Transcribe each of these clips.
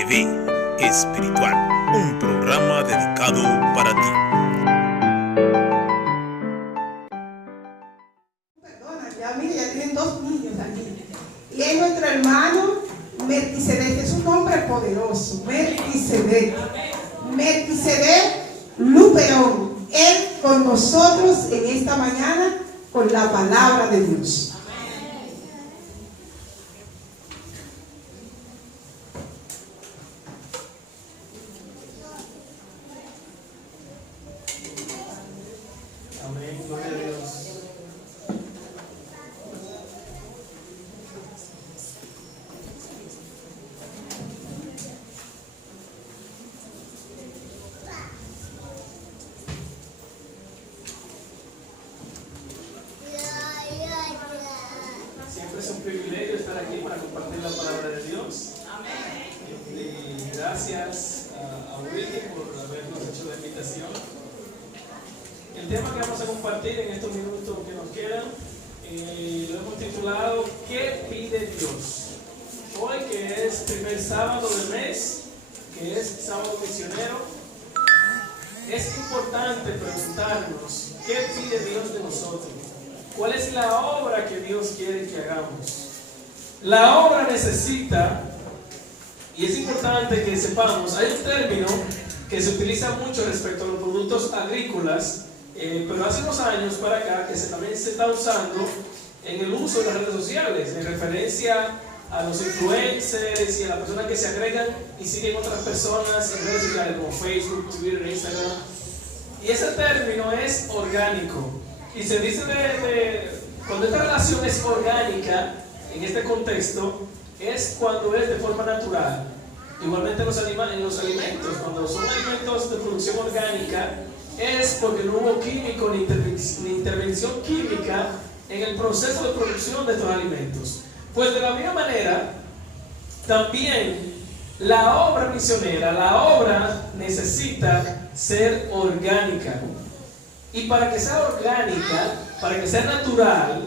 TV Espiritual, un programa dedicado para ti. Perdona, ya tienen 2 niños aquí. Y es nuestro hermano Melquisedec, es un hombre poderoso. Melquisedec Luperón. Él con nosotros en esta mañana con la palabra de Dios. Amén, gloria a Dios. Siempre es un privilegio estar aquí para compartir la palabra de Dios. Y gracias a Willy por habernos hecho la invitación. El tema que vamos a compartir en estos minutos que nos quedan lo hemos titulado ¿Qué pide Dios? Hoy, que es primer sábado del mes, que es sábado misionero, es importante preguntarnos ¿qué pide Dios de nosotros? ¿Cuál es la obra que Dios quiere que hagamos? La obra necesita, y es importante que sepamos, hay un término que se utiliza mucho respecto a los productos agrícolas, pero hace unos años para acá que también se está usando en el uso de las redes sociales, en referencia a los influencers y a las personas que se agregan y siguen otras personas en redes sociales como Facebook, Twitter, Instagram. Y ese término es orgánico. Y se dice cuando esta relación es orgánica, en este contexto, es cuando es de forma natural. Igualmente en los alimentos, cuando son alimentos de producción orgánica, es porque no hubo químico ni intervención química en el proceso de producción de estos alimentos. Pues de la misma manera, también la obra misionera, la obra necesita ser orgánica. Y para que sea orgánica, para que sea natural,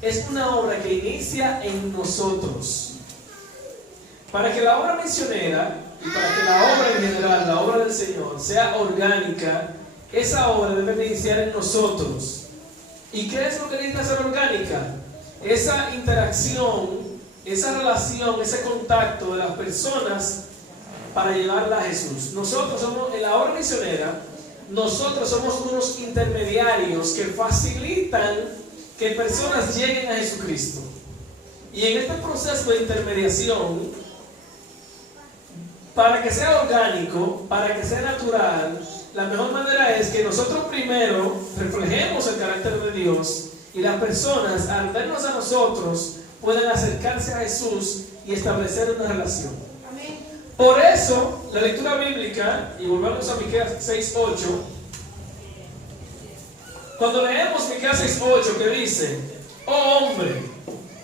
es una obra que inicia en nosotros. Para que la obra misionera y para que la obra en general, la obra del Señor, sea orgánica, esa obra debe iniciar en nosotros. ¿Y qué es lo que necesita ser orgánica? Esa interacción, esa relación, ese contacto de las personas para llevarla a Jesús. Nosotros somos, en la obra misionera, nosotros somos unos intermediarios que facilitan que personas lleguen a Jesucristo. Y en este proceso de intermediación, para que sea orgánico, para que sea natural, la mejor manera es que nosotros primero reflejemos el carácter de Dios y las personas, al vernos a nosotros, puedan acercarse a Jesús y establecer una relación. Amén. Por eso, la lectura bíblica, y volvamos a Miqueas 6:8, cuando leemos Miqueas 6:8 que dice: oh hombre,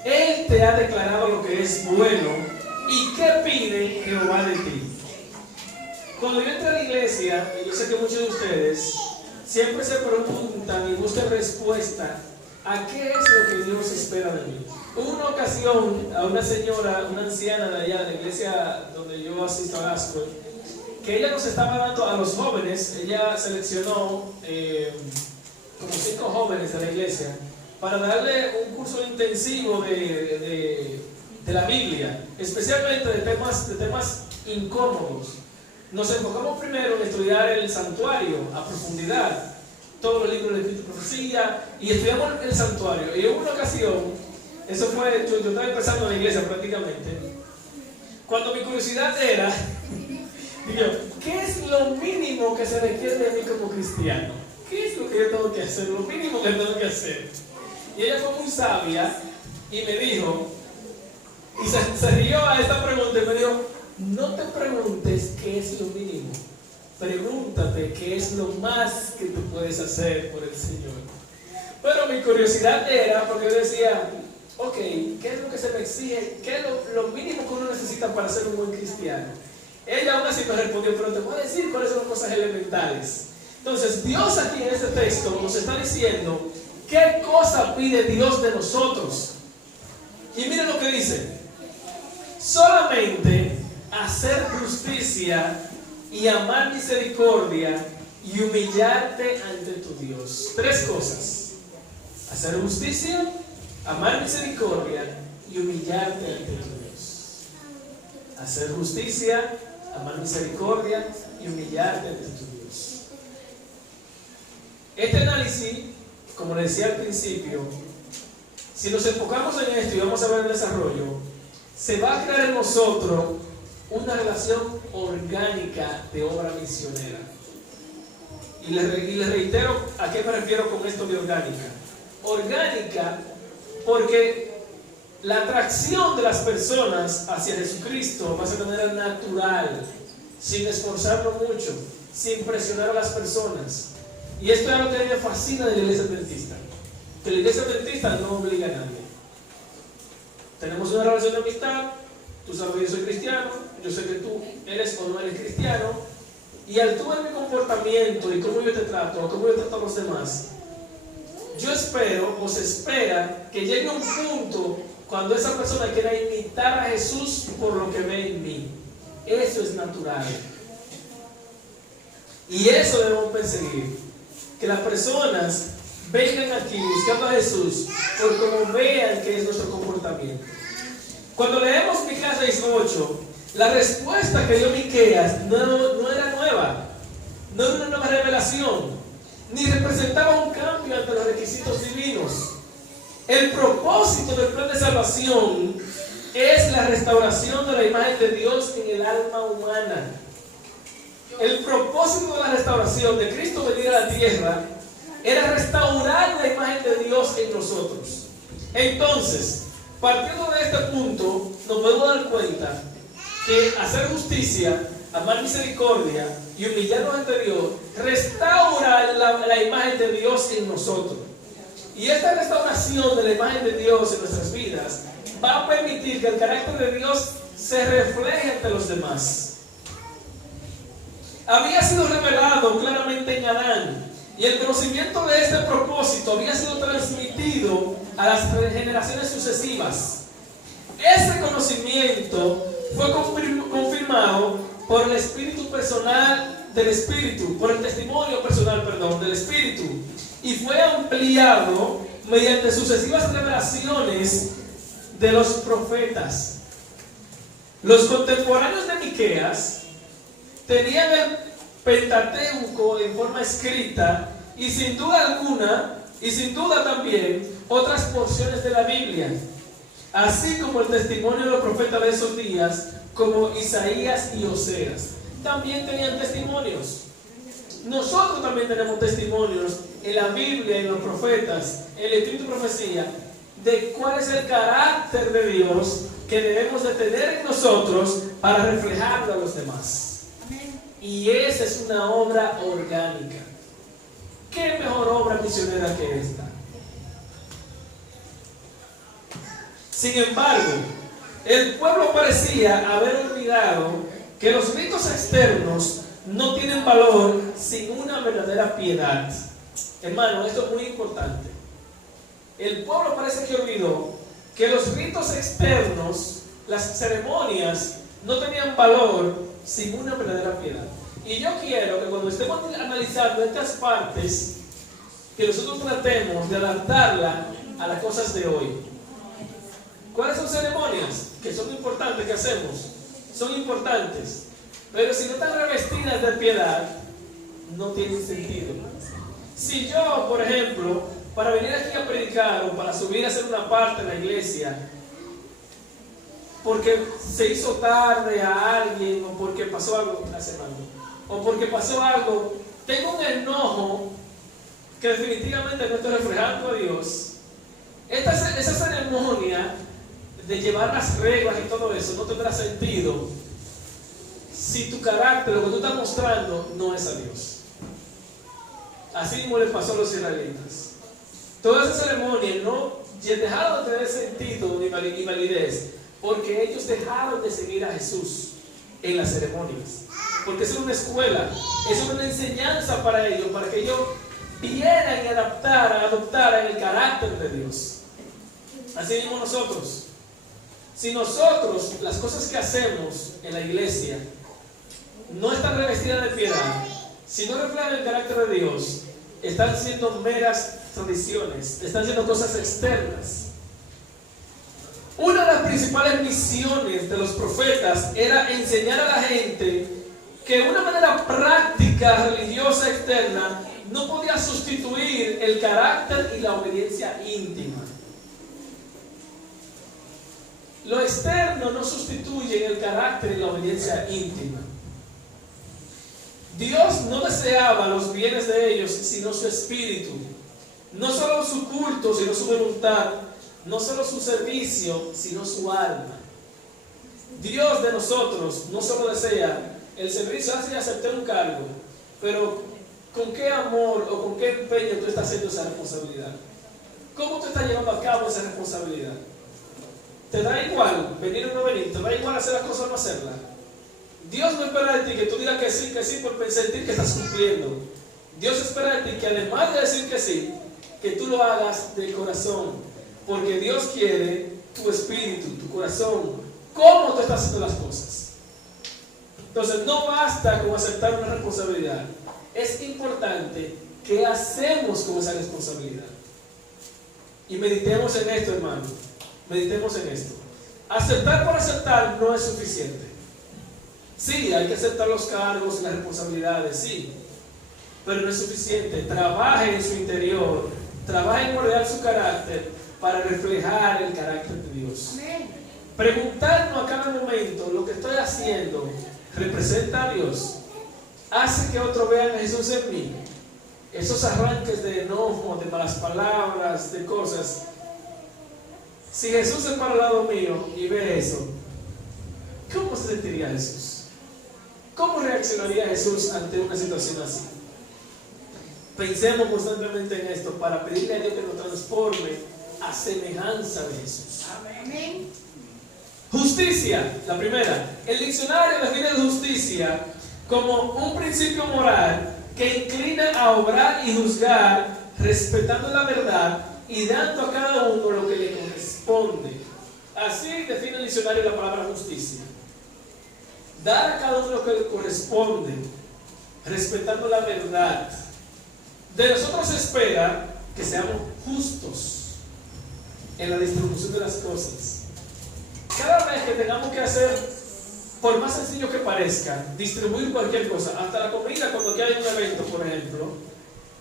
Él te ha declarado lo que es bueno, ¿y qué pide Jehová de ti? Cuando yo entré a la iglesia, y yo sé que muchos de ustedes siempre se preguntan y buscan respuesta a qué es lo que Dios espera de mí. Hubo una ocasión a una señora, una anciana de allá de la iglesia donde yo asisto a Gasco, que ella nos estaba dando a los jóvenes, ella seleccionó como 5 jóvenes de la iglesia para darle un curso intensivo de la Biblia, especialmente de temas incómodos. Nos enfocamos primero en estudiar el santuario a profundidad, todos los libros de Espíritu y Profecía, y estudiamos el santuario. Y en una ocasión, eso fue, yo estaba empezando en la iglesia prácticamente, cuando mi curiosidad era, digo, ¿qué es lo mínimo que se requiere de mí como cristiano? ¿Qué es lo que yo tengo que hacer? Lo mínimo que tengo que hacer. Y ella fue muy sabia y me dijo, y se rió a esta pregunta y me dijo: no te preguntes qué es lo mínimo, pregúntate qué es lo más que tú puedes hacer por el Señor. Pero mi curiosidad era, porque yo decía, ok, ¿qué es lo que se me exige? ¿Qué es lo mínimo que uno necesita para ser un buen cristiano? Ella aún así me respondió, pero te voy a decir cuáles son las cosas elementales. Entonces, Dios aquí en este texto nos está diciendo qué cosa pide Dios de nosotros. Y miren lo que dice: solamente hacer justicia y amar misericordia y humillarte ante tu Dios. 3 cosas: hacer justicia, amar misericordia y humillarte ante tu Dios. Hacer justicia, amar misericordia y humillarte ante tu Dios. Este análisis, como les decía al principio, si nos enfocamos en esto y vamos a ver el desarrollo, se va a crear en nosotros una relación orgánica de obra misionera. Y les reitero a qué me refiero con esto de orgánica. Orgánica porque la atracción de las personas hacia Jesucristo va a ser de manera natural, sin esforzarlo mucho, sin presionar a las personas. Y esto es algo que a mí me fascina de la iglesia adventista, que la iglesia adventista no obliga a nadie. Tenemos una relación de amistad, tú sabes que yo soy cristiano, yo sé que tú eres o no eres cristiano, y al tú ver mi comportamiento y cómo yo te trato, o cómo yo trato a los demás, yo espero o se espera que llegue un punto cuando esa persona quiera imitar a Jesús por lo que ve en mí. Eso es natural. Y eso debemos perseguir. Que las personas vengan aquí buscando a Jesús por cómo vean que es nuestro comportamiento. Cuando leemos Miqueas 6:8, la respuesta que dio Miqueas no era nueva, no era una nueva revelación, ni representaba un cambio ante los requisitos divinos. El propósito del plan de salvación es la restauración de la imagen de Dios en el alma humana. El propósito de la restauración de Cristo venir a la tierra era restaurar la imagen de Dios en nosotros. Entonces, partiendo de este punto, nos podemos dar cuenta que hacer justicia, amar misericordia y humillarnos ante Dios restaura la imagen de Dios en nosotros. Y esta restauración de la imagen de Dios en nuestras vidas va a permitir que el carácter de Dios se refleje ante los demás. Había sido revelado claramente en Adán, y el conocimiento de este propósito había sido transmitido a las generaciones sucesivas. Ese conocimiento fue confirmado por el espíritu personal del Espíritu, por el testimonio personal, del Espíritu, y fue ampliado mediante sucesivas revelaciones de los profetas. Los contemporáneos de Miqueas tenían el Pentateuco en forma escrita y sin duda alguna, y sin duda también, otras porciones de la Biblia, así como el testimonio de los profetas de esos días, como Isaías y Oseas. También tenían testimonios. Nosotros también tenemos testimonios en la Biblia, en los profetas, en el Espíritu de Profecía, de cuál es el carácter de Dios que debemos de tener en nosotros para reflejarlo a los demás. Y esa es una obra orgánica. ¿Qué mejor obra misionera que esta? Sin embargo, el pueblo parecía haber olvidado que los ritos externos no tienen valor sin una verdadera piedad. Hermano, esto es muy importante. El pueblo parece que olvidó que los ritos externos, las ceremonias, no tenían valor sin una verdadera piedad. Y yo quiero que cuando estemos analizando estas partes, que nosotros tratemos de adaptarla a las cosas de hoy. ¿Cuáles son ceremonias que son importantes que hacemos? Son importantes, pero si no están revestidas de piedad, no tienen sentido. Si yo, por ejemplo, para venir aquí a predicar o para subir a hacer una parte en la iglesia, porque se hizo tarde a alguien o porque pasó algo, o porque pasó algo, tengo un enojo que definitivamente no estoy reflejando a Dios. Esa ceremonia de llevar las reglas y todo eso no tendrá sentido si tu carácter, lo que tú estás mostrando, no es a Dios. Así mismo le pasó a los israelitas. Toda esa ceremonia no dejaron de tener sentido ni validez porque ellos dejaron de seguir a Jesús en las ceremonias. Porque es una escuela, es una enseñanza para ellos, para que ellos vieran y adoptaran el carácter de Dios. Así mismo nosotros. Si nosotros, las cosas que hacemos en la iglesia, no están revestidas de piedad, si no reflejan el carácter de Dios, están siendo meras tradiciones, están siendo cosas externas. Una de las principales misiones de los profetas era enseñar a la gente que una manera práctica religiosa externa no podía sustituir el carácter y la obediencia íntima. Lo externo no sustituye el carácter y la obediencia íntima. Dios no deseaba los bienes de ellos, sino su espíritu. No solo su culto, sino su voluntad. No solo su servicio, sino su alma. Dios de nosotros no solo desea el servicio. Así acepté un cargo, pero ¿con qué amor o con qué empeño tú estás haciendo esa responsabilidad? ¿Cómo tú estás llevando a cabo esa responsabilidad? ¿Te da igual venir o no venir? ¿Te da igual hacer las cosas o no hacerlas? Dios no espera de ti que tú digas que sí por sentir que estás cumpliendo. Dios espera de ti que además de decir que sí, que tú lo hagas de corazón, porque Dios quiere tu espíritu, tu corazón, cómo tú estás haciendo las cosas. Entonces no basta con aceptar una responsabilidad, es importante qué hacemos con esa responsabilidad. Y meditemos en esto, hermano, meditemos en esto. Aceptar por aceptar no es suficiente. Sí, hay que aceptar los cargos y las responsabilidades, sí, pero no es suficiente. Trabaje en su interior, trabaje en moldear su carácter para reflejar el carácter de Dios. Preguntarnos a cada momento, ¿lo que estoy haciendo representa a Dios? ¿Hace que otros vean a Jesús en mí? Esos arranques de enojo, de malas palabras, de cosas. Si Jesús se para al lado mío y ve eso, ¿cómo se sentiría Jesús? ¿Cómo reaccionaría Jesús ante una situación así? Pensemos constantemente en esto para pedirle a Dios que nos transforme a semejanza de Jesús. Amén. Justicia, la primera. El diccionario define justicia como un principio moral que inclina a obrar y juzgar respetando la verdad y dando a cada uno lo que le corresponde. Así define el diccionario la palabra justicia. Dar a cada uno lo que le corresponde, respetando la verdad. De nosotros se espera que seamos justos en la distribución de las cosas. Cada vez que tengamos que hacer, por más sencillo que parezca, distribuir cualquier cosa, hasta la comida cuando hay un evento, por ejemplo,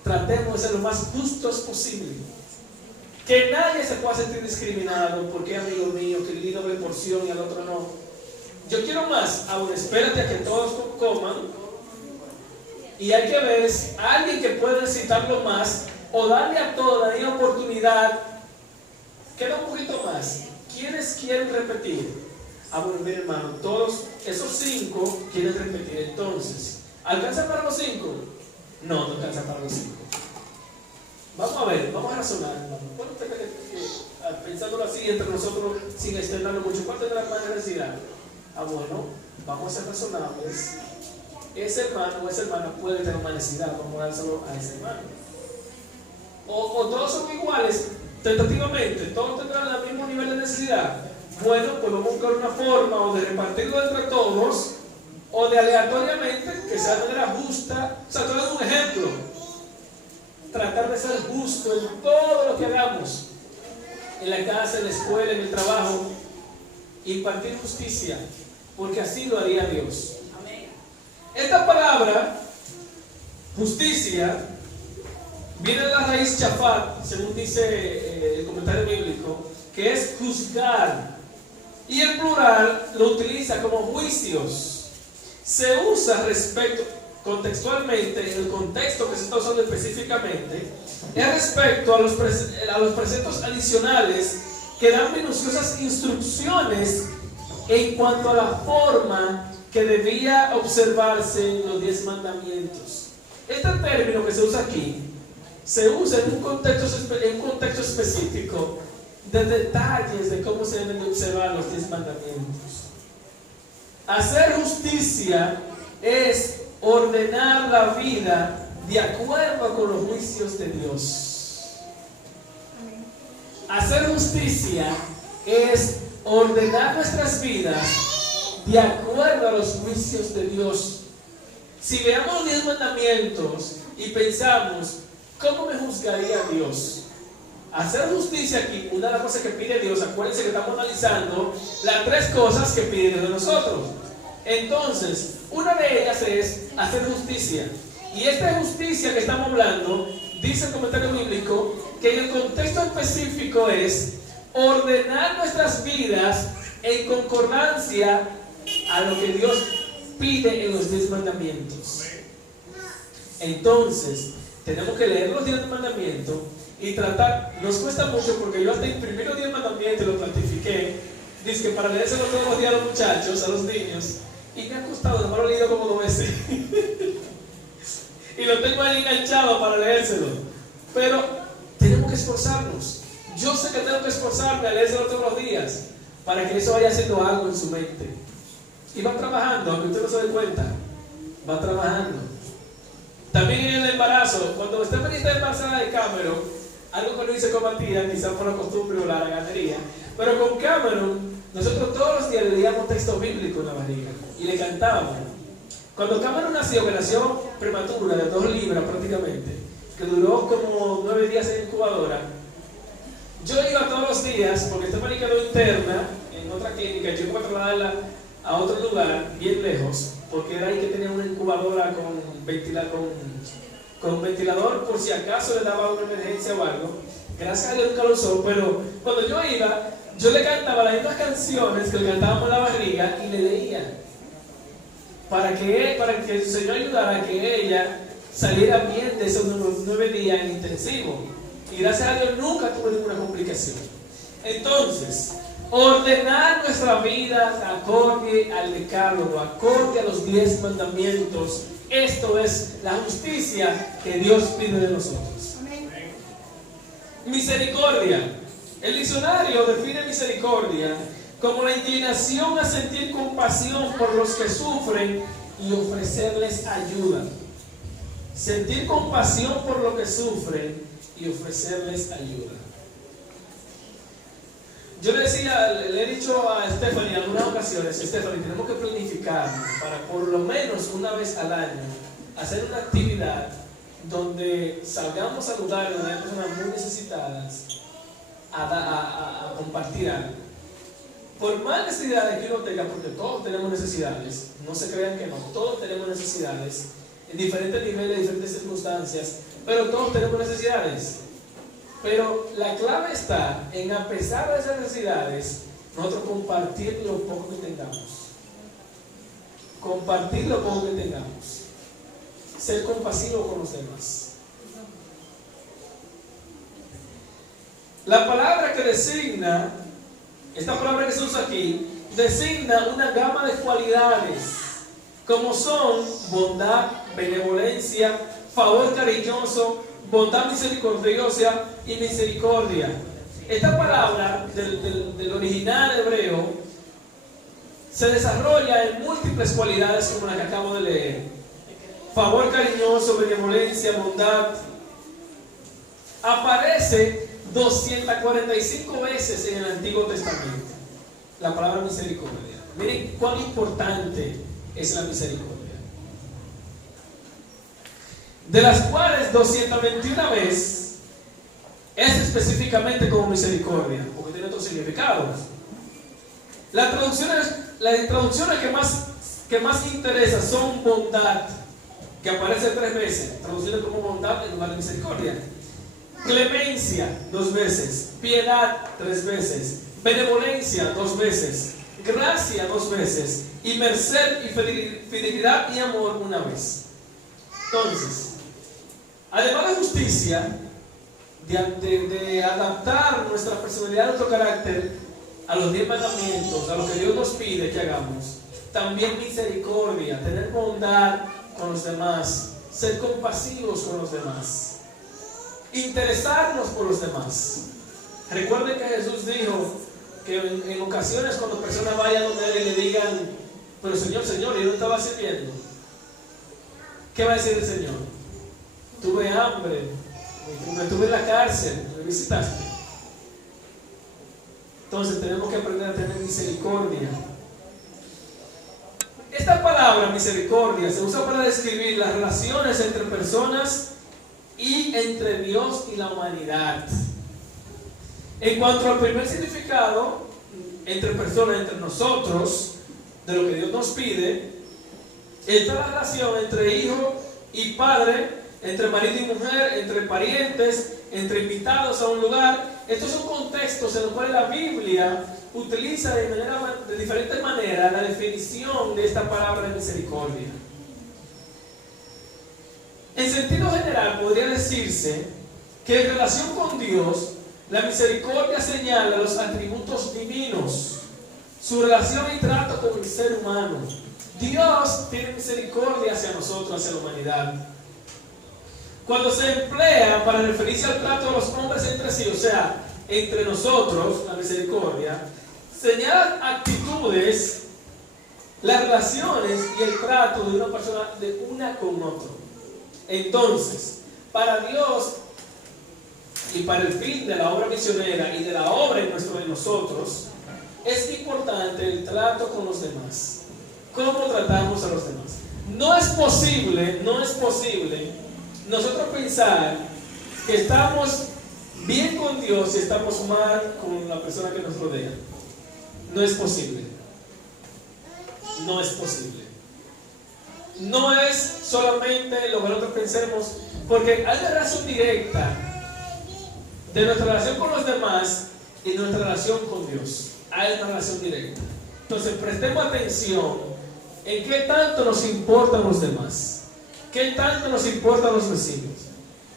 tratemos de ser lo más justos posible. Que nadie se pueda sentir discriminado porque amigo mío, que le di doble porción y al otro no. Yo quiero más, aún espérate a que todos coman. Y hay que ver a alguien que pueda necesitarlo más o darle a todos la oportunidad. Queda un poquito más. ¿Quiénes quieren repetir? Bueno, mi hermano, todos esos 5 quieren repetir. Entonces, ¿alcanza para los 5? No, no alcanza para los 5. Vamos a ver, vamos a razonar, hermano. ¿Cuánto usted cree que, pensándolo así entre nosotros, sin externarlo mucho, cuánto tendrá más necesidad? Bueno, vamos a ser razonables. Ese hermano o esa hermana puede tener una necesidad, vamos a dárselo a ese hermano. O todos son iguales, tentativamente, todos tendrán el mismo nivel de necesidad. Bueno, pues vamos a buscar una forma o de repartirlo entre todos, o de aleatoriamente, que sea de manera justa. O sea, te voy a dar un ejemplo. Tratar de ser justo en todo lo que hagamos, en la casa, en la escuela, en el trabajo, impartir justicia, porque así lo haría Dios. Esta palabra, justicia, viene de la raíz chafat, según dice el comentario bíblico, que es juzgar. Y en plural lo utiliza como juicios. Se usa contextualmente, en el contexto que se está usando específicamente, es respecto a los preceptos adicionales que dan minuciosas instrucciones en cuanto a la forma que debía observarse los 10 mandamientos. Este término que se usa aquí se usa en un contexto específico de detalles de cómo se deben de observar los 10 mandamientos. Hacer justicia es ordenar la vida de acuerdo con los juicios de Dios. Hacer justicia es ordenar nuestras vidas de acuerdo a los juicios de Dios. Si veamos los 10 mandamientos y pensamos, ¿cómo me juzgaría Dios? Hacer justicia aquí, una de las cosas que pide Dios, acuérdense que estamos analizando las 3 cosas que pide Dios de nosotros. Entonces, una de ellas es hacer justicia. Y esta justicia que estamos hablando, dice el comentario bíblico, que en el contexto específico es ordenar nuestras vidas en concordancia a lo que Dios pide en los 10 mandamientos. Entonces, tenemos que leer los 10 mandamientos y tratar. Nos cuesta mucho porque yo hasta imprimí los 10 mandamientos y los planifiqué. Dice que para leérselos todos los días a los muchachos, a los niños, y me ha costado, me lo he leído como 2 veces. Y lo tengo ahí enganchado para leérselo. Pero tenemos que esforzarnos. Yo sé que tengo que esforzarme a leérselo todos los días para que eso vaya haciendo algo en su mente. Y va trabajando, aunque usted no se dé cuenta. Va trabajando. También en el embarazo, cuando usted venía embarazada de Cameron, algo que no hice con Matías, quizás por la costumbre o la ganadería, pero con Cameron, nosotros todos los días le leíamos texto bíblico en la barriga y le cantábamos. Cuando Cameron nació, que nació prematura, de 2 libras prácticamente, que duró como 9 días en incubadora, yo iba todos los días, porque Stephanie quedó interna en otra clínica, yo iba a trasladarla a otro lugar, bien lejos, porque era ahí que tenía una incubadora con ventilador por si acaso le daba una emergencia o algo. Gracias a Dios nunca lo usó, pero cuando yo iba, yo le cantaba las mismas canciones que le cantábamos en la barriga y le leía. Para que el Señor ayudara a que ella saliera bien de esos 9 días en intensivo. Y gracias a Dios nunca tuve ninguna complicación. Entonces, ordenar nuestra vida acorde al decálogo, acorde a los 10 mandamientos. Esto es la justicia que Dios pide de nosotros. Amén. Misericordia. El diccionario define misericordia como la inclinación a sentir compasión por los que sufren y ofrecerles ayuda. Sentir compasión por los que sufren y ofrecerles ayuda. Yo le he dicho a Stephanie en algunas ocasiones, Stephanie, tenemos que planificar para por lo menos una vez al año hacer una actividad donde salgamos a lugares donde hay personas muy necesitadas a compartir algo. Por más necesidades que uno tenga, porque todos tenemos necesidades, no se crean que no, todos tenemos necesidades en diferentes niveles, diferentes circunstancias, pero todos tenemos necesidades. Pero la clave está en, a pesar de esas necesidades, nosotros compartir lo poco que tengamos. Compartir lo poco que tengamos. Ser compasivo con los demás. La palabra que designa, esta palabra que se usa aquí, designa una gama de cualidades, como son bondad, benevolencia, favor cariñoso, bondad misericordiosa y misericordia. Esta palabra del original hebreo se desarrolla en múltiples cualidades como la que acabo de leer. Favor cariñoso, benevolencia, bondad. Aparece 245 veces en el Antiguo Testamento la palabra misericordia. Miren cuán importante es la misericordia. De las cuales 221 veces es específicamente como misericordia, porque tiene otros significados. Las traducciones que más interesan son bondad, que aparece 3 veces, traducido como bondad en lugar de misericordia. Clemencia 2 veces, piedad 3 veces, benevolencia 2 veces, gracia 2 veces, y merced y fidelidad y amor 1 vez. Entonces, además de justicia, de adaptar nuestra personalidad, nuestro carácter a los 10 mandamientos, a lo que Dios nos pide que hagamos, también misericordia, tener bondad con los demás, ser compasivos con los demás, interesarnos por los demás. Recuerden que Jesús dijo que en ocasiones cuando personas vayan donde Él y le digan, pero Señor, yo no estaba sirviendo, ¿qué va a decir el Señor? Tuve hambre, me estuve en la cárcel, me visitaste. Entonces tenemos que aprender a tener misericordia. Esta palabra misericordia se usa para describir las relaciones entre personas y entre Dios y la humanidad. En cuanto al primer significado, entre personas, entre nosotros, de lo que Dios nos pide, está la relación entre hijo y padre, entre marido y mujer, entre parientes, entre invitados a un lugar. Estos son contextos en los cuales la Biblia utiliza de diferentes maneras la definición de esta palabra de misericordia. En sentido general, podría decirse que en relación con Dios, la misericordia señala los atributos divinos, su relación y trato con el ser humano. Dios tiene misericordia hacia nosotros, hacia la humanidad. Cuando se emplea para referirse al trato de los hombres entre sí, o sea, entre nosotros, la misericordia, señala actitudes, las relaciones y el trato de una persona de una con otro. Entonces, para Dios y para el fin de la obra misionera y de la obra en de nosotros, es importante el trato con los demás. ¿Cómo tratamos a los demás? No es posible nosotros pensar que estamos bien con Dios y estamos mal con la persona que nos rodea. No es posible. No es posible. No es solamente lo que nosotros pensemos, porque hay una relación directa de nuestra relación con los demás y nuestra relación con Dios. Hay una relación directa. Entonces prestemos atención en qué tanto nos importan los demás, qué tanto nos importan los vecinos.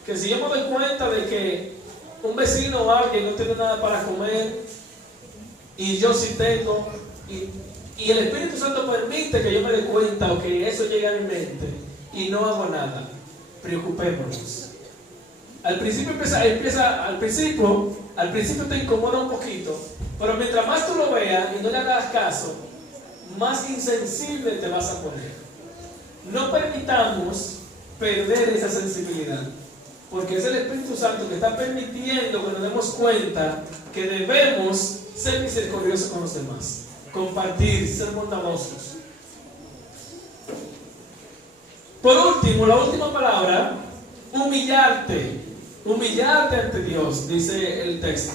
Que si yo me doy cuenta de que un vecino o alguien no tiene nada para comer y yo sí tengo, y el Espíritu Santo permite que yo me dé cuenta o que eso llegue a mi mente y no hago nada, preocupémonos. Al principio te incomoda un poquito, pero mientras más tú lo veas y no le hagas caso, más insensible te vas a poner. No permitamos perder esa sensibilidad, porque es el Espíritu Santo que está permitiendo que nos demos cuenta que debemos ser misericordiosos con los demás, compartir, ser bondadosos. Por último, la última palabra, humillarte ante Dios, dice el texto.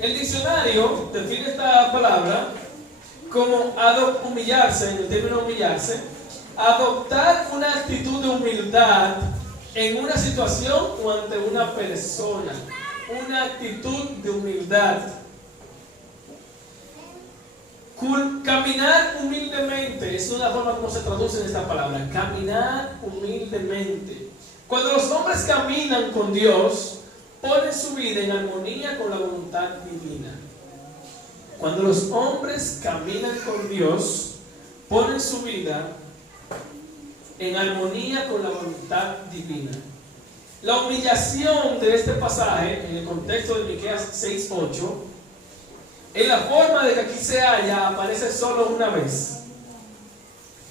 El diccionario define esta palabra como humillarse, en el término humillarse, adoptar una actitud de humildad en una situación o ante una persona. Una actitud de humildad. Caminar humildemente es una forma como se traduce en esta palabra. Caminar humildemente. Cuando los hombres caminan con Dios, ponen su vida en armonía con la voluntad divina. Cuando los hombres caminan con Dios, ponen su vida en armonía con la voluntad divina. La humillación de este pasaje, en el contexto de Miqueas 6:8, en la forma de que aquí se halla, aparece solo una vez.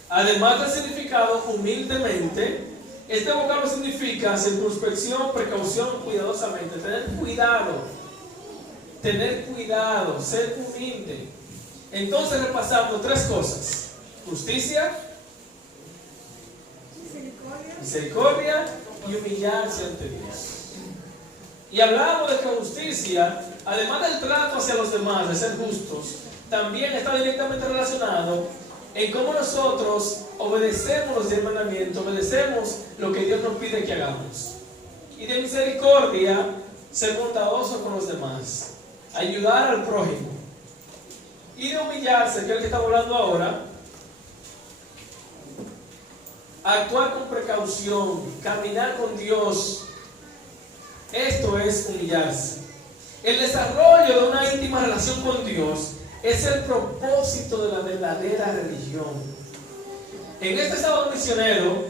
Además del significado humildemente, este vocablo significa circunspección, precaución, cuidadosamente. Tener cuidado, ser humilde. Entonces repasamos tres cosas: justicia, misericordia y humillarse ante Dios. Y hablamos de que justicia, además del trato hacia los demás, de ser justos, también está directamente relacionado en cómo nosotros obedecemos los 10 mandamientos, obedecemos lo que Dios nos pide que hagamos. Y de misericordia, ser bondadoso con los demás, ayudar al prójimo. Y de humillarse, que es el que estamos hablando ahora, actuar con precaución, caminar con Dios. Esto es humillarse. El desarrollo de una íntima relación con Dios es el propósito de la verdadera religión. En este estado misionero,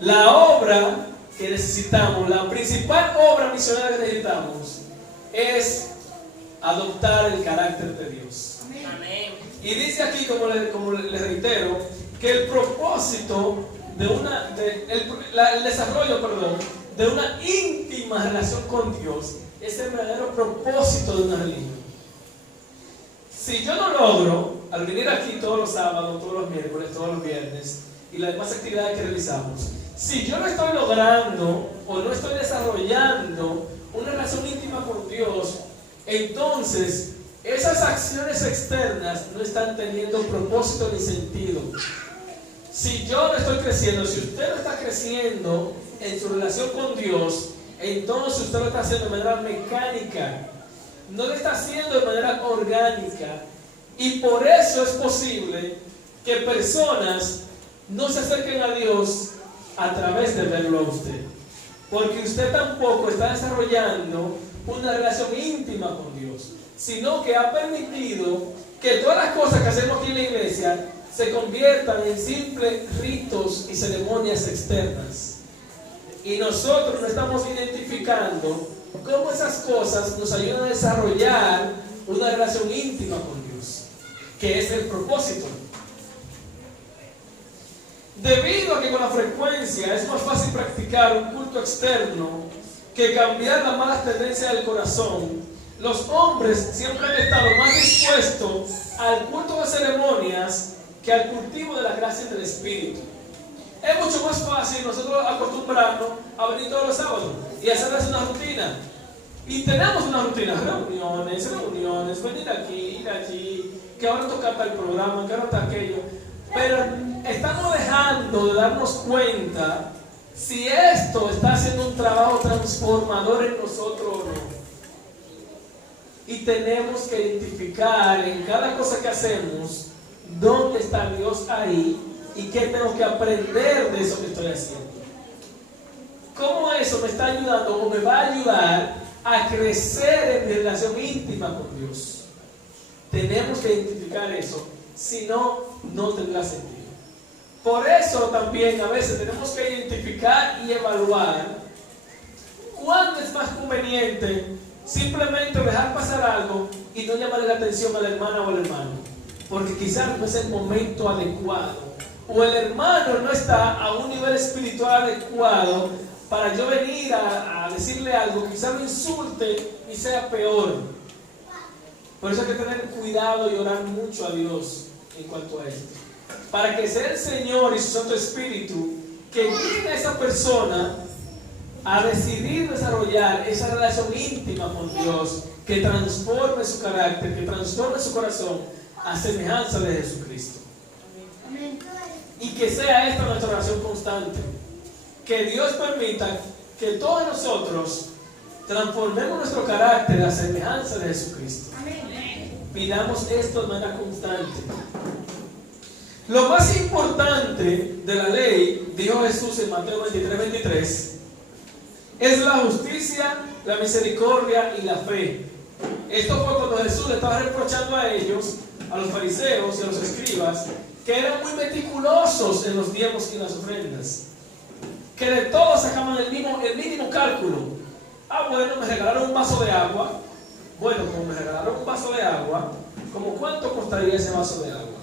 la obra que necesitamos, la principal obra misionera que necesitamos, es adoptar el carácter de Dios. Amén. Y dice aquí, como le reitero, que el propósito el desarrollo de una íntima relación con Dios es el verdadero propósito de una religión. Si yo no logro, al venir aquí todos los sábados, todos los miércoles, todos los viernes y las demás actividades que realizamos, si yo no estoy logrando o no estoy desarrollando una relación íntima con Dios, entonces esas acciones externas no están teniendo propósito ni sentido. Si yo no estoy creciendo, si usted no está creciendo en su relación con Dios, entonces usted lo está haciendo de manera mecánica, no lo está haciendo de manera orgánica. Y por eso es posible que personas no se acerquen a Dios a través de verlo a usted, porque usted tampoco está desarrollando una relación íntima con Dios, sino que ha permitido que todas las cosas que hacemos aquí en la iglesia se conviertan en simples ritos y ceremonias externas. Y nosotros no estamos identificando cómo esas cosas nos ayudan a desarrollar una relación íntima con Dios, que es el propósito. Debido a que con la frecuencia es más fácil practicar un culto externo que cambiar las malas tendencias del corazón, los hombres siempre han estado más dispuestos al culto de ceremonias que al cultivo de las gracias del Espíritu. Es mucho más fácil nosotros acostumbrarnos a venir todos los sábados y hacerles una rutina. Y tenemos una rutina, reuniones, venir aquí, ir allí, que ahora toca tal programa, que ahora está aquello. Pero estamos dejando de darnos cuenta si esto está haciendo un trabajo transformador en nosotros o no. Y tenemos que identificar en cada cosa que hacemos dónde está Dios ahí y qué tengo que aprender de eso que estoy haciendo. ¿Cómo eso me está ayudando o me va a ayudar a crecer en mi relación íntima con Dios? Tenemos que identificar eso, si no, no tendrá sentido. Por eso también a veces tenemos que identificar y evaluar cuándo es más conveniente simplemente dejar pasar algo y no llamarle la atención a la hermana o al hermano, porque quizás no es el momento adecuado, o el hermano no está a un nivel espiritual adecuado para yo venir a decirle algo, quizás lo insulte y sea peor. Por eso hay que tener cuidado y orar mucho a Dios en cuanto a esto, para que sea el Señor y su Santo Espíritu que guíe a esa persona a decidir desarrollar esa relación íntima con Dios, que transforme su carácter, que transforme su corazón a semejanza de Jesucristo. Y que sea esta nuestra oración constante, que Dios permita que todos nosotros transformemos nuestro carácter a semejanza de Jesucristo. Pidamos esto de manera constante. Lo más importante de la ley, dijo Jesús en Mateo 23:23, es la justicia, la misericordia y la fe. Esto fue cuando Jesús le estaba reprochando a ellos, a los fariseos y a los escribas, que eran muy meticulosos en los diezmos y las ofrendas, que de todo sacaban el mínimo cálculo. Bueno, me regalaron un vaso de agua. Bueno, como me regalaron un vaso de agua, ¿cómo cuánto costaría ese vaso de agua?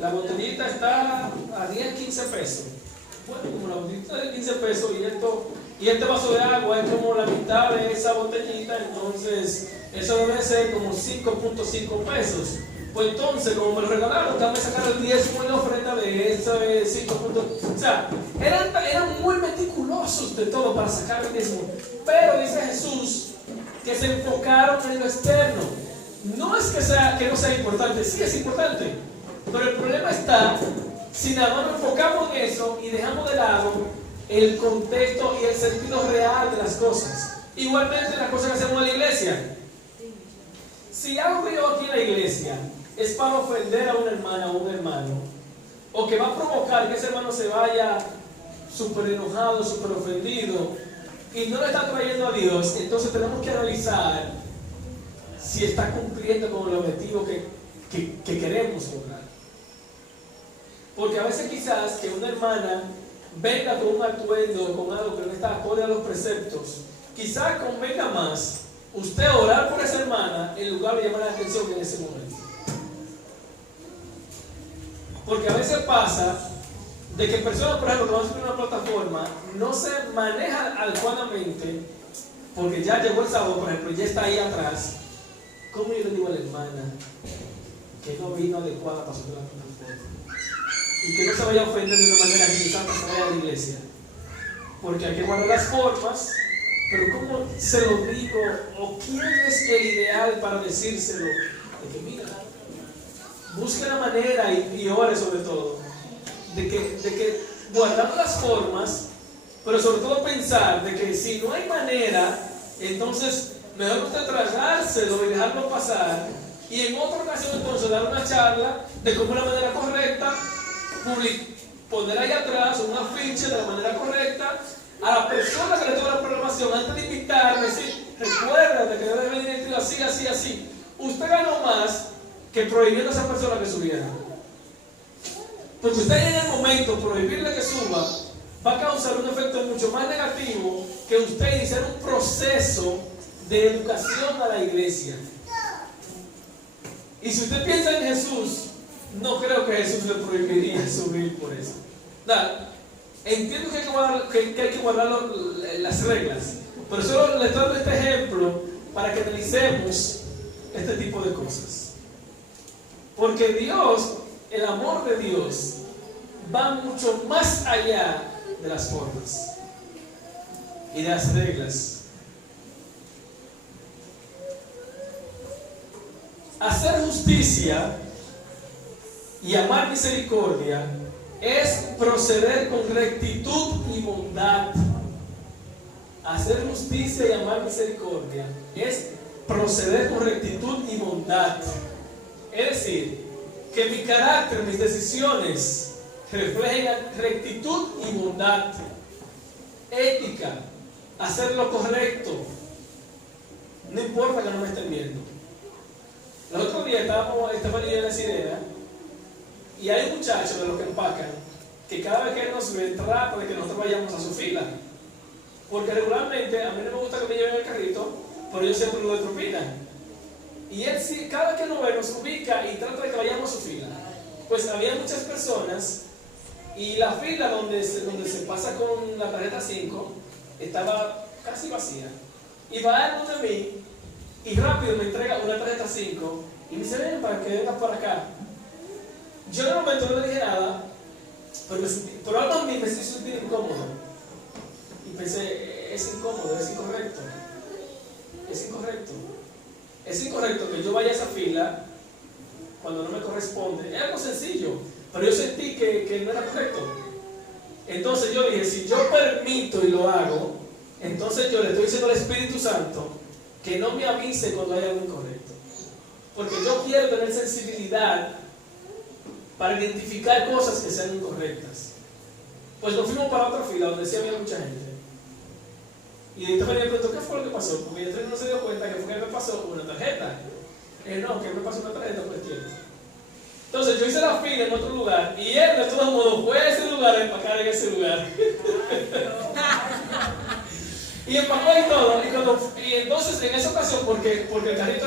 La botellita está a 10, 15 pesos. Bueno, como la botellita de 15 pesos y este vaso de agua es como la mitad de esa botellita, entonces eso debe ser como 5.5 pesos. Pues entonces, como me lo regalaron, déjame sacar el diezmo y la ofrenda de ese 5. O sea, eran muy meticulosos de todo para sacar el diezmo. Pero dice Jesús que se enfocaron en lo externo. No es que no sea importante, sí es importante. Pero el problema está si nada más nos enfocamos en eso y dejamos de lado el contexto y el sentido real de las cosas. Igualmente las cosas que hacemos en la iglesia. Si algo que yo aquí en la iglesia es para ofender a una hermana o un hermano, o que va a provocar que ese hermano se vaya súper enojado, súper ofendido, y no le está trayendo a Dios, entonces tenemos que analizar si está cumpliendo con el objetivo que queremos lograr. Porque a veces quizás que una hermana venga con un atuendo, con algo que no está acorde a los preceptos, quizás convenga más usted orar por esa hermana en lugar de llamar la atención en ese momento. Porque a veces pasa de que personas, por ejemplo, que van a subir una plataforma, no se manejan adecuadamente porque ya llegó el sábado, por ejemplo, ya está ahí atrás, ¿cómo yo le digo a la hermana que no vino adecuada para subir la foto? Y que no se vaya a ofender de una manera que quizás se vaya a la iglesia. Porque hay que guardar las formas, pero ¿cómo se lo digo? ¿O quién es el ideal para decírselo? De que mira, busque la manera y ore sobre todo, de que guardamos las formas, pero sobre todo pensar de que si no hay manera, entonces mejor usted tragárselo y dejarlo pasar, y en otra ocasión entonces dar una charla de cómo es la manera correcta, poner ahí atrás un afiche de la manera correcta a la persona que le toca la programación antes de invitarme, decir, recuerda que debe venir el tío así, así, así. Usted ganó más que prohibiendo a esa persona que subiera. Porque usted en el momento prohibirle que suba va a causar un efecto mucho más negativo que usted iniciar un proceso de educación a la iglesia. Y si usted piensa en Jesús, no creo que Jesús le prohibiría subir por eso. Entiendo que hay que guardar las reglas, pero solo les doy este ejemplo para que analicemos este tipo de cosas. Porque Dios, el amor de Dios, va mucho más allá de las formas y de las reglas. Hacer justicia y amar misericordia es proceder con rectitud y bondad. Hacer justicia y amar misericordia es proceder con rectitud y bondad. Es decir, que mi carácter, mis decisiones reflejen rectitud y bondad, ética, hacer lo correcto, no importa que no me estén viendo. El otro día estábamos Esteban y yo en la Sirena, y hay un muchacho de los que empacan que cada vez que él nos ve trata de que nosotros vayamos a su fila, porque regularmente a mí no me gusta que me lleven el carrito, pero yo siempre lo doy propina. Y él cada vez que nos ve nos ubica y trata de que vayamos a su fila. Pues había muchas personas y la fila donde se pasa con la tarjeta 5 estaba casi vacía. Y va él donde mí y rápido me entrega una tarjeta 5 y me dice, ven para que vengas por acá. Yo en el momento no le dije nada, pero algo a mí me hizo sentir incómodo. Y pensé, es incómodo, es incorrecto. Es incorrecto. Es incorrecto que yo vaya a esa fila cuando no me corresponde. Es algo sencillo, pero yo sentí que no era correcto. Entonces yo dije, si yo permito y lo hago, entonces yo le estoy diciendo al Espíritu Santo que no me avise cuando hay algo incorrecto. Porque yo quiero tener sensibilidad para identificar cosas que sean incorrectas. Pues nos fuimos para otra fila donde sí había mucha gente. Y entonces me preguntó, ¿qué fue lo que pasó? Porque yo no se dio cuenta que fue que me pasó una tarjeta. No, que me pasó una tarjeta por el tiempo. Entonces yo hice la fila en otro lugar y él de todos modos fue a ese lugar a empacar en ese lugar. Y empacó y todo. Y entonces en esa ocasión, porque el carrito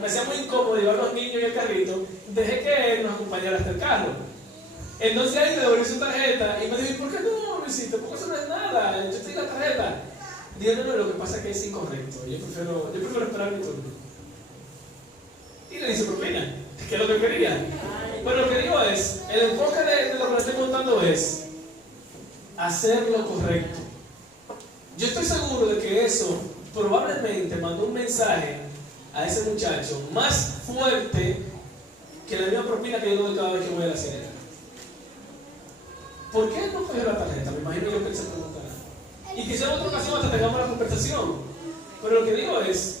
me hacía muy incómodo llevar a los niños en el carrito, dejé que él nos acompañara hasta el carro. Entonces ahí me devolví su tarjeta y me dijo, ¿por qué no lo hiciste? Porque eso no es nada, yo te di la tarjeta. Digo, no, lo que pasa es que es incorrecto. Yo prefiero esperar mi turno. Y le dice propina, que es lo que quería. Pero lo que digo es, el enfoque de lo que le estoy contando es hacer lo correcto. Yo estoy seguro de que eso probablemente mandó un mensaje a ese muchacho más fuerte que la misma propina que yo doy cada vez que voy a la Sirena. ¿Por qué no cogió la tarjeta? Me imagino yo que él se preguntará. Y quizá en otra ocasión hasta tengamos la conversación. Pero lo que digo es,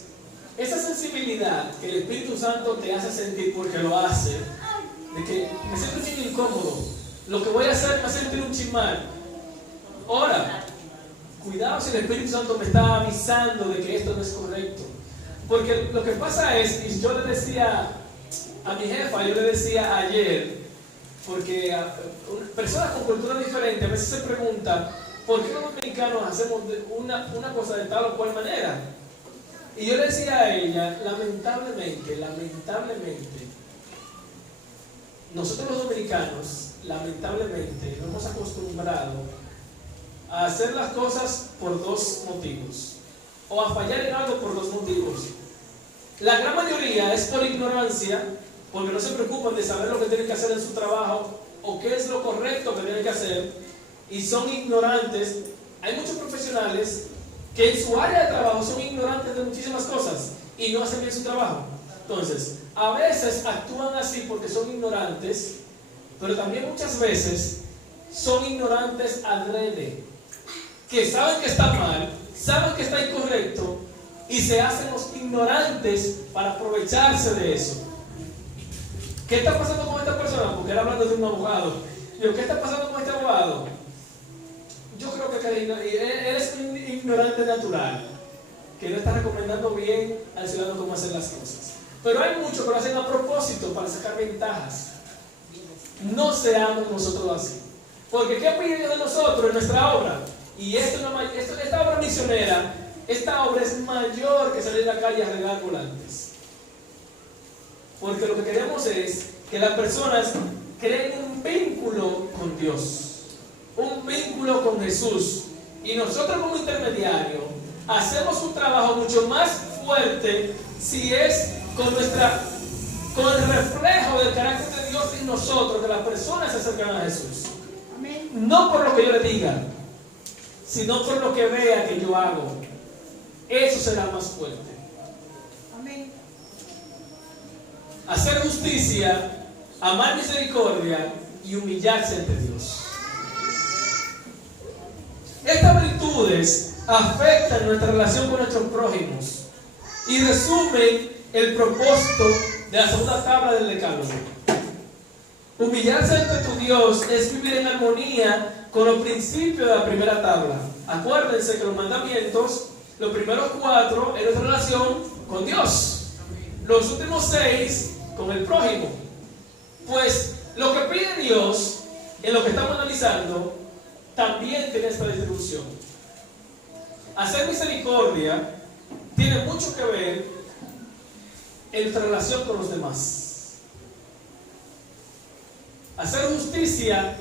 esa sensibilidad que el Espíritu Santo te hace sentir porque lo hace, de que me siento un chingo incómodo, lo que voy a hacer me hace sentir un chismal. Ahora, cuidado si el Espíritu Santo me está avisando de que esto no es correcto. Porque lo que pasa es, y yo le decía a mi jefa, yo le decía ayer, porque personas con cultura diferente a veces se preguntan, ¿por qué los dominicanos hacemos una cosa de tal o cual manera? Y yo le decía a ella, lamentablemente, nosotros los dominicanos, lamentablemente, nos hemos acostumbrado a hacer las cosas por dos motivos. o a fallar en algo por dos motivos. La gran mayoría es por ignorancia, porque no se preocupan de saber lo que tienen que hacer en su trabajo o qué es lo correcto que tienen que hacer, y son ignorantes. Hay muchos profesionales que en su área de trabajo son ignorantes de muchísimas cosas y no hacen bien su trabajo. Entonces, a veces actúan así porque son ignorantes, pero también muchas veces son ignorantes adrede, que saben que está mal, saben que está incorrecto y se hacen los ignorantes para aprovecharse de eso. ¿Qué está pasando con esta persona? Porque él hablando de un abogado. Digo, ¿qué está pasando con este abogado? Yo creo que él es un ignorante natural, que no está recomendando bien al ciudadano cómo hacer las cosas. Pero hay muchos que lo hacen a propósito para sacar ventajas. No seamos nosotros así. Porque ¿qué pide Dios de nosotros en nuestra obra? Y esta obra misionera, esta obra es mayor que salir a la calle a regar volantes. Porque lo que queremos es que las personas creen un vínculo con Dios, un vínculo con Jesús. Y nosotros como intermediario hacemos un trabajo mucho más fuerte si es con el reflejo del carácter de Dios en nosotros, que las personas se acercan a Jesús. Amén. No por lo que yo le diga, sino por lo que vea que yo hago. Eso será más fuerte. Amén. Hacer justicia, amar misericordia y humillarse ante Dios. Estas virtudes afectan nuestra relación con nuestros prójimos y resumen el propósito de la segunda tabla del Decálogo. Humillarse ante tu Dios es vivir en armonía con los principios de la primera tabla. Acuérdense que los mandamientos, los primeros 4 es nuestra relación con Dios, los últimos 6 con el prójimo. Pues lo que pide Dios en lo que estamos analizando también tiene esta distribución. Hacer misericordia tiene mucho que ver en nuestra relación con los demás. Hacer justicia,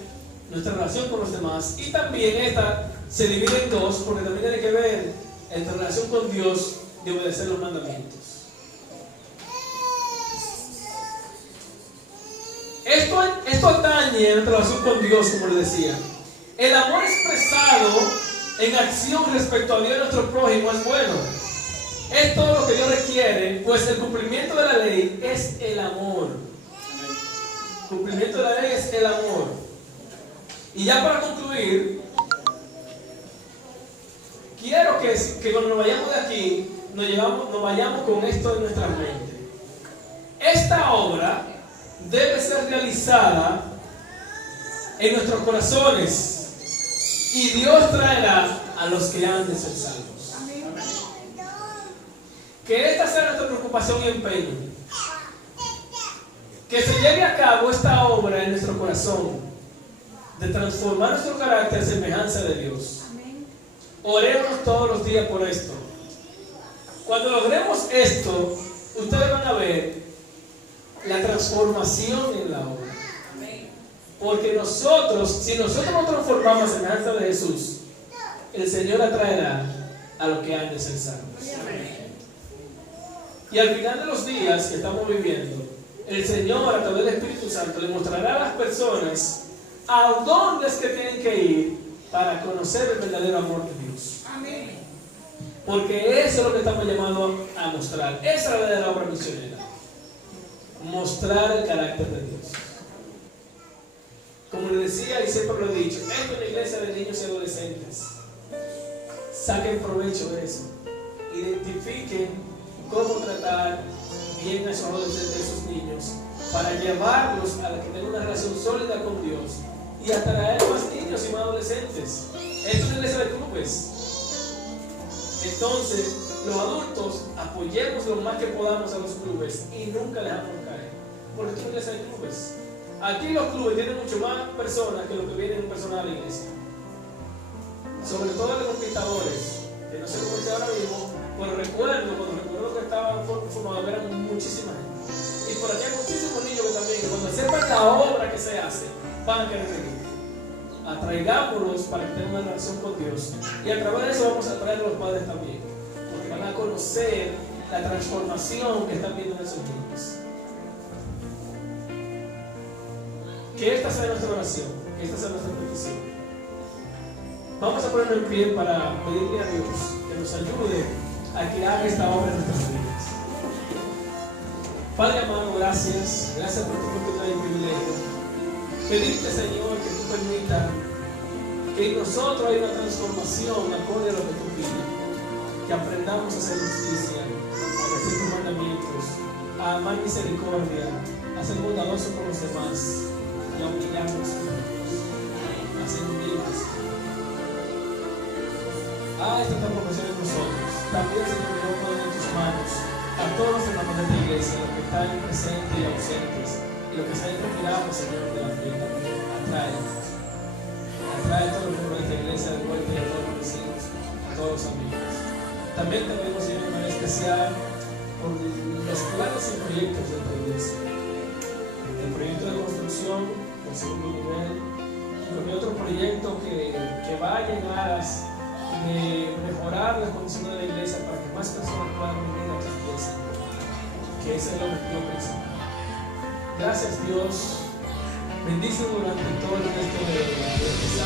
nuestra relación con los demás, y también esta se divide en dos, porque también tiene que ver en nuestra relación con Dios de obedecer los mandamientos. Esto atañe a nuestra relación con Dios, como le decía. El amor expresado en acción respecto a Dios y nuestro prójimo es bueno. Es todo lo que Dios requiere, pues el cumplimiento de la ley es el amor. El cumplimiento de la ley es el amor. Y ya para concluir, quiero que cuando nos vayamos de aquí, nos vayamos con esto en nuestra mente. Esta obra debe ser realizada en nuestros corazones, y Dios traerá a los que han de ser salvos. Que esta sea nuestra preocupación y empeño. Que se lleve a cabo esta obra en nuestro corazón, de transformar nuestro carácter en semejanza de Dios. Oremos todos los días por esto. Cuando logremos esto, ustedes van a ver la transformación en la obra. Porque si nosotros nos transformamos en semejanza de Jesús, el Señor atraerá a los que han de ser salvos. Y al final de los días que estamos viviendo, el Señor, a través del Espíritu Santo, le mostrará a las personas a dónde es que tienen que ir para conocer el verdadero amor de Dios. Amén. Porque eso es lo que estamos llamados a mostrar. Esa es la verdadera obra misionera. Mostrar el carácter de Dios. Como le decía y siempre lo he dicho, esto es una iglesia de niños y adolescentes. Saquen provecho de eso. Identifiquen cómo tratar bien a esos adolescentes, a esos niños, para llevarlos a que tengan una relación sólida con Dios y atraer más niños y más adolescentes. Esto es una iglesia de clubes. Entonces, los adultos apoyemos lo más que podamos a los clubes y nunca dejamos caer. Porque esto es una iglesia de clubes. Aquí los clubes tienen mucho más personas que los que vienen personas a la iglesia. Sobre todo los conquistadores, que no sé cómo está ahora mismo, pero recuerdo que estaban formados, eran muchísima gente. Y por aquí hay muchísimos niños que también, cuando sepan la obra que se hace, van a querer venir. Atraigámoslos para que tengan una relación con Dios. Y a través de eso vamos a atraer a los padres también. Porque van a conocer la transformación que están viendo en esos niños. Que esta sea nuestra oración, que esta sea nuestra petición. Vamos a ponernos en pie para pedirle a Dios que nos ayude a que haga esta obra en nuestras vidas. Padre amado, gracias por tu oportunidad y privilegio. Pedirte, Señor, que tú permitas que en nosotros haya una transformación acorde a lo que tú pides. Que aprendamos a hacer justicia, a obedecer tus mandamientos, a amar misericordia, a ser bondadosos con los demás y a humillarnos a ser humildes. Haz esta transformación en nosotros. También, Señor, que no ponen en tus manos a todos los hermanos de la iglesia, los que están presentes y ausentes, y los que se han retirado, Señor, de la fiesta. Atrae a todos los miembros de esta iglesia de vuelta y a todos los vecinos, a todos los amigos. También te pedimos, Señor, de manera especial por los planes y proyectos de esta iglesia. El proyecto de construcción del segundo nivel, y con otro proyecto que va a llegar de mejorar las condiciones de la iglesia para que más personas puedan venir a esta iglesia, que ese es el objetivo principal. Gracias, Dios. Bendice durante todo el resto de esta